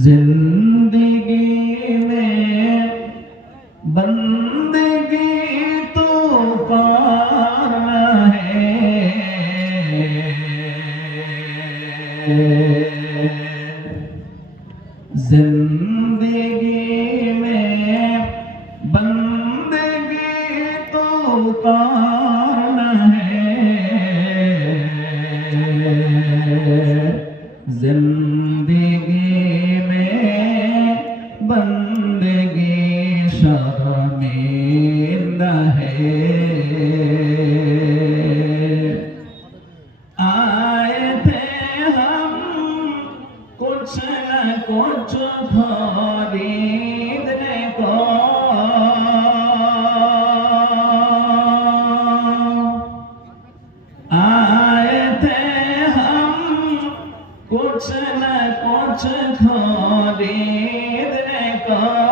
जिंदगी में बंदगी तो पाना है जिंदगी में बंदगी तो पाना है जिंदगी শামীন হে কুছ না কুছ খরিদ নে কা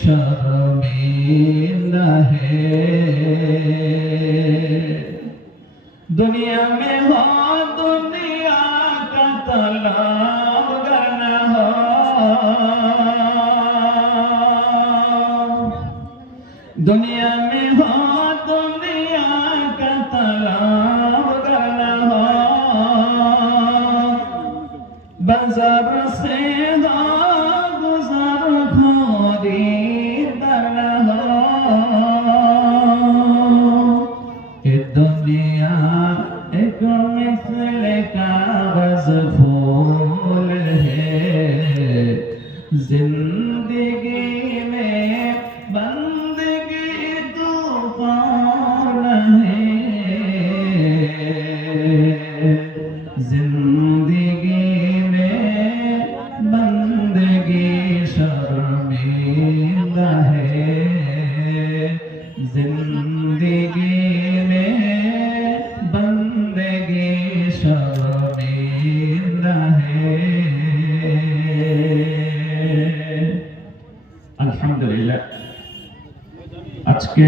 शर्मिंदा है दुनिया में हो दुनिया का तलाम करना में हो दुनिया का तलाम फूल है जिन আলহামদুলিল্লাহ আজকে